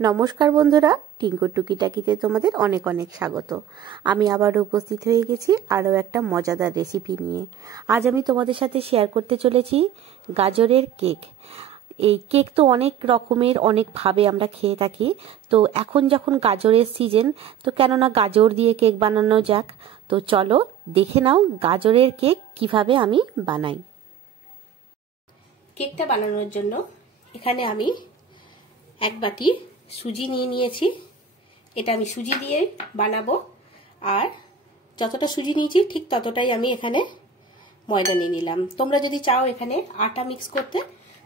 নমস্কার বন্ধুরা, টিঙ্কুর টুকিটাকিতে তোমাদের অনেক অনেক স্বাগত। আমি আবারও উপস্থিত হয়ে গেছি আরও একটা মজাদার রেসিপি নিয়ে। আজ আমি তোমাদের সাথে শেয়ার করতে চলেছি গাজরের কেক। এই কেক তো অনেক রকমের অনেকভাবে আমরা খেয়ে থাকি। তো এখন যখন গাজরের সিজন, তো কেননা গাজর দিয়ে কেক বানানো যাক। তো চলো দেখে নাও গাজরের কেক কিভাবে আমি বানাই। কেকটা বানানোর জন্য এখানে আমি এক বাটি সুজি নিয়ে নিয়েছি। এটা আমি সুজি দিয়ে বানাবো, আর যতটা সুজি নিয়েছি ঠিক ততটাই আমি এখানে ময়দা নিয়ে নিলাম। তোমরা যদি চাও এখানে আটা মিক্স করতে,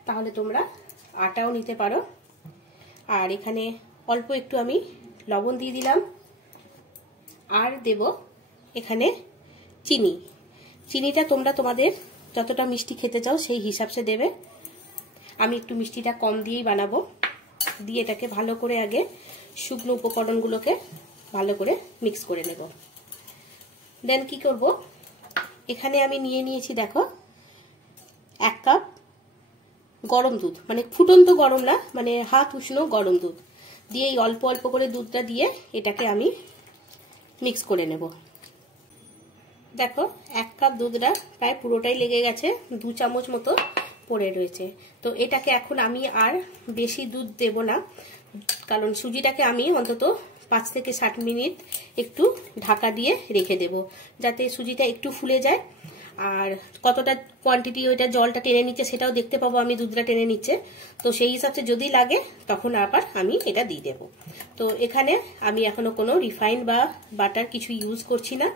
তাহলে তোমরা আটাও নিতে পারো। আর এখানে অল্প একটু আমি লবণ দিয়ে দিলাম, আর দেব এখানে চিনি। চিনিটা তোমরা তোমাদের যতটা মিষ্টি খেতে চাও সেই হিসাবে দেবে। আমি একটু মিষ্টিটা কম দিয়েই বানাবো। দিয়ে এটাকে ভালো করে আগে শুকনো উপকরণগুলোকে ভালো করে মিক্স করে নেব। দেন কি করব, এখানে আমি নিয়ে নিয়েছি দেখো 1 কাপ গরম দুধ, মানে ফুটন্ত গরম না, মানে হাত উষ্ণ গরম দুধ দিয়ে এই অল্প অল্প করে দুধটা দিয়ে এটাকে আমি মিক্স করে নেব। দেখো 1 কাপ দুধটা প্রায় পুরোটাই লেগে গেছে, 2 চামচ মতো পড়ে রয়েছে। তো এটাকে এখন আমি আর বেশি দুধ দেব না, কারণ সুজিটাকে আমি অন্তত 5 থেকে 7 মিনিট একটু ঢাকা দিয়ে রেখে দেব, যাতে সুজিটা একটু ফুলে যায়। আর কতটা কোয়ান্টিটি ওইটা জলটা টেনে নিচ্ছে সেটাও দেখতে পাবো আমি, দুধটা টেনে নিচ্ছে। তো সেই হিসাবে যদি লাগে তখন আবার আমি এটা দিয়ে দেব। তো এখানে আমি এখনো কোনো রিফাইন বা বাটার কিছু ইউজ করছি না।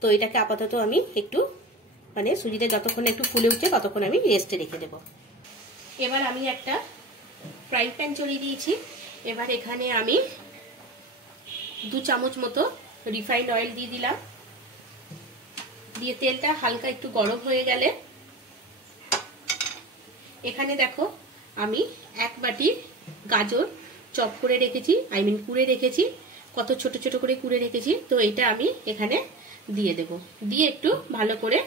তো এটাকে আপাতত আমি একটু মানে সুজিটা যতক্ষণ একটু ফুলে উঠছে ততক্ষণ আমি রেস্টে রেখে দেব। এবার আমি একটা ফ্রাই প্যান চড়িয়ে দিয়েছি। এবার এখানে আমি 2 চামচ মতো রিফাইন্ড অয়েল দিয়ে দিলাম। দিয়ে তেলটা হালকা একটু গরম হয়ে গেলে এখানে দেখো আমি 1 বাটি গাজর চপ করে রেখেছি, কুড়ে রেখেছি, কত ছোট ছোট করে কুড়ে রেখেছি। তো এটা আমি এখানে দিয়ে দেব, দিয়ে একটু ভালো করে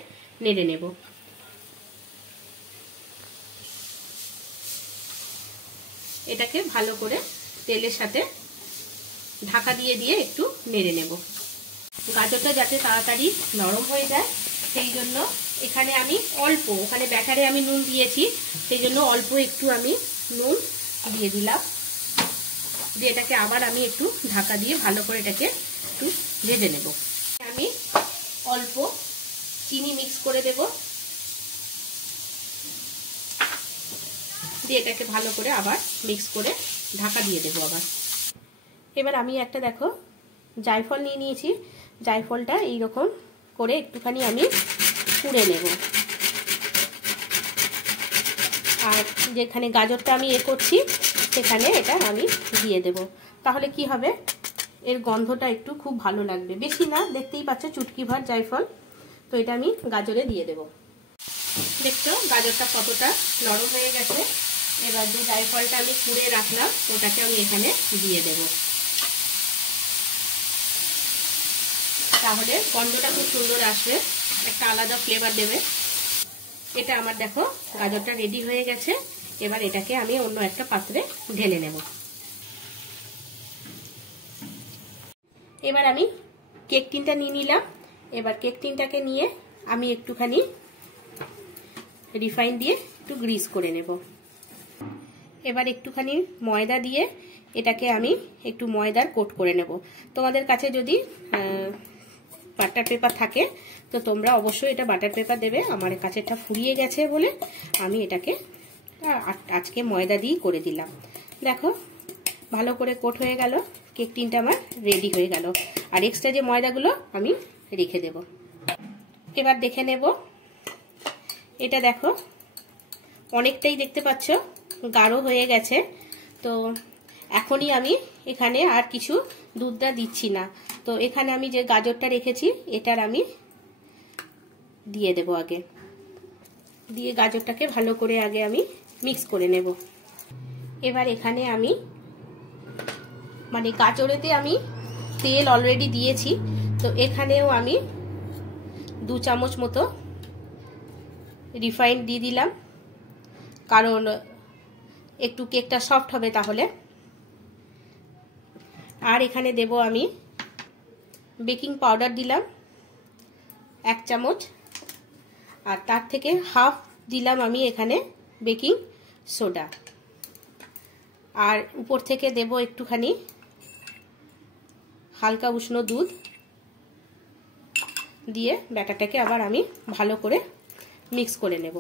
নেড়ে নেব। এটাকে ভালো করে তেলের সাথে ঢাকা দিয়ে দিয়ে একটু নেড়ে নেব। গাজরটা যাতে তাড়াতাড়ি নরম হয়ে যায় সেই জন্য এখানে আমি অল্প, ওখানে ব্যাটারে আমি নুন দিয়েছি, সেই জন্য অল্প একটু আমি নুন দিয়ে দিলাম। দিয়ে এটাকে আবার আমি একটু ঢাকা দিয়ে ভালো করে এটাকে একটু ভেজে নেব। আমি অল্প চিনি মিক্স করে দেব, দিয়ে এটাকে ভালো করে আবার মিক্স করে ঢাকা দিয়ে দেব আবার। এবার আমি একটা দেখো জায়ফল নিয়ে নিয়েছি। জায়ফলটা এইরকম করে একটুখানি আমি কুড়ে নেব। আর যেখানে গাজরটা আমি করছি সেখানে এটা আমি দিয়ে দেব। তাহলে কি হবে, এর গন্ধটা একটু খুব ভালো লাগবে। বেশি না, দেখতেই পাচ্ছ চুটকি ভর জায়ফল। তো এটা আমি গাজরে দিয়ে দেব। দেখছো গাজরটা কতটা নরম হয়ে গেছে। এবার যে জায়ফলটা আমি কুড়ে রাখলাম ওটাকে আমি এখানে দিয়ে দেব। তাহলে গন্ধটা খুব সুন্দর আসবে, একটা আলাদা ফ্লেভার দেবে। এটা আমার দেখো গাজরটা রেডি হয়ে গেছে। এবার এটাকে আমি অন্য একটা পাত্রে ঢেলে নেব। এবার আমি কেক টিনটা নিয়ে নিলাম। এবার কেক টিনটাকে নিয়ে আমি একটুখানি রিফাইন দিয়ে একটু গ্রিস করে নেব। এবার একটুখানি ময়দা দিয়ে এটাকে আমি একটু ময়দার কোট করে নেব। তোমাদের কাছে যদি বাটার পেপার থাকে তো তোমরা অবশ্যই এটা বাটার পেপার দেবে। আমার কাছে এটা ফুরিয়ে গেছে বলে আমি এটাকে আজকে ময়দা দিয়ে করে দিলাম। দেখো ভালো করে কোট হয়ে গেল, কেক টিনটা আমার রেডি হয়ে গেল। আর এক্সট্রা যে ময়দাগুলো আমি রেখে দেব। এবার দেখে নেব, এটা দেখো অনেকটাই দেখতে পাচ্ছ গাঢ় হয়ে গেছে। তো এখনই আমি এখানে আর কিছু দুধটা দিচ্ছি না। তো এখানে আমি যে গাজরটা রেখেছি এটার আমি দিয়ে দেব আগে। দিয়ে গাজরটাকে ভালো করে আগে আমি মিক্স করে নেব। এবার এখানে আমি মানে গাজরেতে আমি তেল অলরেডি দিয়েছি, তো এখানেও আমি 2 চামচ মতো রিফাইন্ড দিয়ে দিলাম, কারণ একটু কেকটা সফট হবে তাহলে। আর এখানে দেব আমি বেকিং পাউডার দিলাম 1 চামচ, আর তার থেকে হাফ দিলাম আমি এখানে বেকিং সোডা, আর উপর থেকে দেব একটুখানি হালকা উষ্ণ দুধ দিয়ে ব্যাটারটাকে আবার আমি ভালো করে মিক্স করে নেব।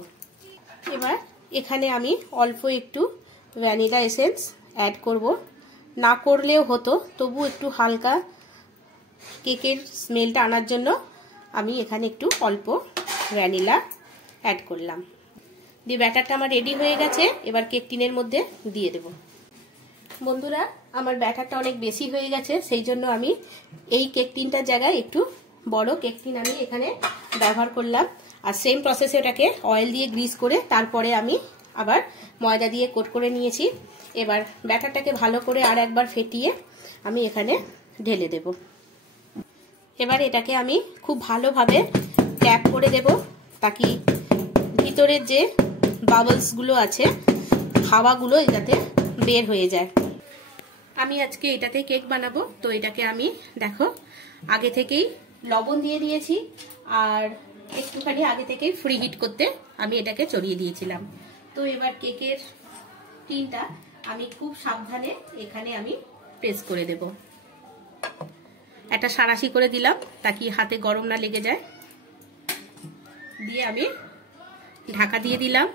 এবার এখানে আমি অল্প একটু ভ্যানিলা এসেন্স অ্যাড করব, না করলেও হতো, তবু একটু হালকা কেকের স্মেলটা আনার জন্য আমি এখানে একটু অল্প ভ্যানিলা অ্যাড করলাম। দিয়ে ব্যাটারটা আমার রেডি হয়ে গেছে, এবার কেক টিনের মধ্যে দিয়ে দেব। বন্ধুরা, আমার ব্যাটারটা অনেক বেশি হয়ে গেছে, সেই জন্য আমি এই কেক টিনটার জায়গায় একটু বড় কেক টিন আমি এখানে ব্যবহার করলাম। আর সেম প্রসেসে ওটাকে অয়েল দিয়ে গ্রিস করে তারপরে আমি আবার ময়দা দিয়ে কোট করে নিয়েছি। এবার ব্যাটারটাকে ভালো করে আর একবার ফেটিয়ে আমি এখানে ঢেলে দেব। এবার এটাকে আমি খুব ভালোভাবে ট্যাপ করে দেব, তাকি ভিতরের যে বাবলসগুলো আছে, হাওয়াগুলো যাতে বের হয়ে যায়। আমি আজকে এটাতে কেক বানাবো, তো এটাকে আমি দেখো আগে থেকেই লবণ দিয়ে দিয়েছি, আর একটুখানি আগে থেকেই ফ্রি হিট করতে আমি এটাকে চড়িয়ে দিয়েছিলাম। তো এবার কেকের টিনটা আমি খুব সাবধানে এখানে আমি প্রেস করে দেব। একটা সাঁড়াশি করে দিলাম তাকি হাতে গরম না লেগে যায়। দিয়ে আমি ঢাকা দিয়ে দিলাম,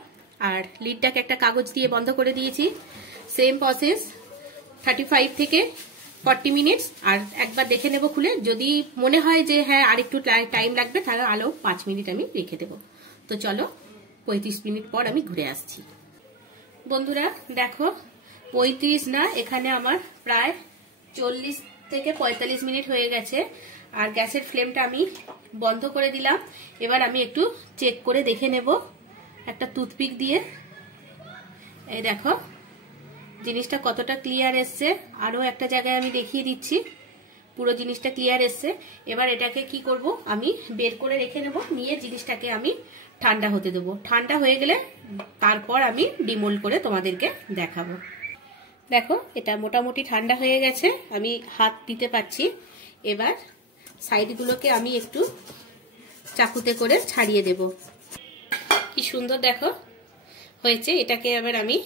আর লিডটাকে একটা কাগজ দিয়ে বন্ধ করে দিয়েছি। সেম প্রসেস 35 থেকে 40 মিনিটস, আর একবার দেখে নেব খুলে, যদি মনে হয় যে হ্যাঁ আর একটু টাইম লাগবে তাহলে আরও 5 মিনিট আমি রেখে দেব। তো চলো 35 মিনিট পর আমি ঘুরে আসছি। বন্ধুরা দেখো 35 না, এখানে আমার প্রায় 40 থেকে 45 মিনিট হয়ে গেছে, আর গ্যাসের ফ্লেমটা আমি বন্ধ করে দিলাম। এবার আমি একটু চেক করে দেখে নেব একটা টুথপিক দিয়ে। এই দেখো জিনিসটা কতটা ক্লিয়ার এসছে, আরও একটা জায়গায় আমি দেখিয়ে দিচ্ছি, পুরো জিনিসটা ক্লিয়ার এসছে। এবার এটাকে কি করব, আমি বের করে রেখে নেব, নিয়ে জিনিসটাকে আমি ঠান্ডা হতে দেবো। ঠান্ডা হয়ে গেলে তারপর আমি ডিমোল্ড করে তোমাদেরকে দেখাবো। দেখো এটা মোটামুটি ঠান্ডা হয়ে গেছে, আমি হাত দিতে পারছি। এবার সাইডগুলোকে আমি একটু চাকুতে করে ছাড়িয়ে দেব। কি সুন্দর দেখো হয়েছে, এটাকে এবার আমি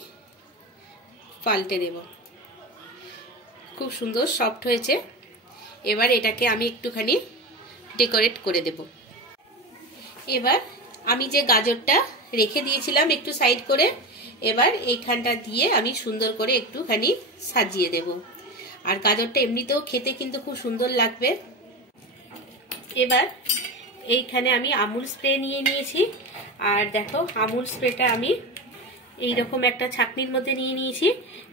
পাল্টে দেব। খুব সুন্দর সফট হয়েছে। এবার এটাকে আমি একটুখানি ডেকোরেট করে দেব। এবার আমি যে গাজরটা রেখে দিয়েছিলাম একটু সাইড করে, এবার এইখানটা দিয়ে আমি সুন্দর করে একটুখানি সাজিয়ে দেব। আর গাজরটা এমনিতেও খেতে কিন্তু খুব সুন্দর লাগবে। এবার এইখানে আমি আমুল স্প্রে নিয়ে নিয়েছি, আর দেখো আমুল স্প্রেটা আমি এইরকম একটা ছাঁকনির মধ্যে নিয়ে নিয়েছি,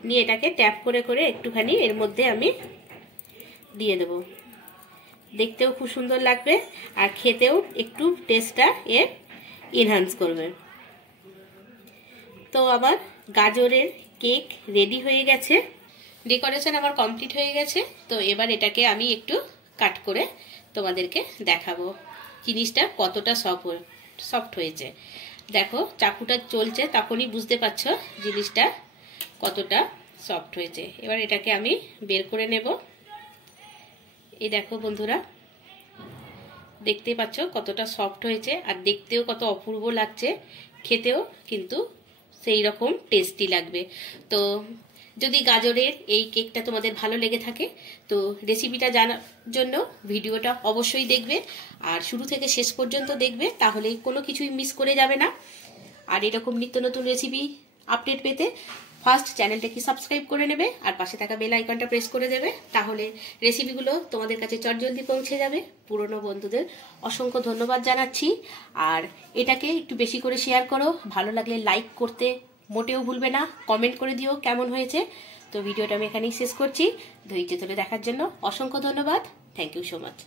নিয়ে এটাকে ট্যাপ করে করে একটুখানি এর মধ্যে আমি দিয়ে দেব। দেখতেও খুব সুন্দর লাগবে, আর খেতেও একটু টেস্টটা এর এনহান্স করবে। তো আমার গাজরের কেক রেডি হয়ে গেছে, ডেকোরেশন আমার কমপ্লিট হয়ে গেছে। তো এবার এটাকে আমি একটু কাট করে তোমাদেরকে দেখাবো জিনিসটা কতটা সফট হয়েছে। দেখো চাকুটা চলছে, তখনই বুঝতে পারছো জিনিসটা কতটা সফট হয়েছে। এবার এটাকে আমি বের করে নেব। এই দেখো বন্ধুরা, দেখতে পাচ্ছ কতটা সফট হয়েছে, আর দেখতেও কত অপূর্ব লাগছে, খেতেও কিন্তু সেই রকম টেস্টি লাগবে। তো যদি গাজরের এই কেকটা তোমাদের ভালো লেগে থাকে তো রেসিপিটা জানার জন্য ভিডিওটা অবশ্যই দেখবে, আর শুরু থেকে শেষ পর্যন্ত দেখবে, তাহলে কোনো কিছুই মিস করে যাবে না। আর এরকম নিত্য নতুন রেসিপি আপডেট পেতে ফার্স্ট চ্যানেলটাকে সাবস্ক্রাইব করে নেবে, আর পাশে থাকা বেল আইকনটা প্রেস করে দেবে, তাহলে রেসিপিগুলো তোমাদের কাছে চটজলদি পৌঁছে যাবে। পুরনো বন্ধুদের অসংখ্য ধন্যবাদ জানাচ্ছি, আর এটাকে একটু বেশি করে শেয়ার করো, ভালো লাগলে লাইক করতে মোটেও ভুলবে না, কমেন্ট করে দিও কেমন হয়েছে। তো ভিডিওটা আমি এখানেই শেষ করছি। ধৈর্য ধরে দেখার জন্য অসংখ্য ধন্যবাদ। Thank you so much.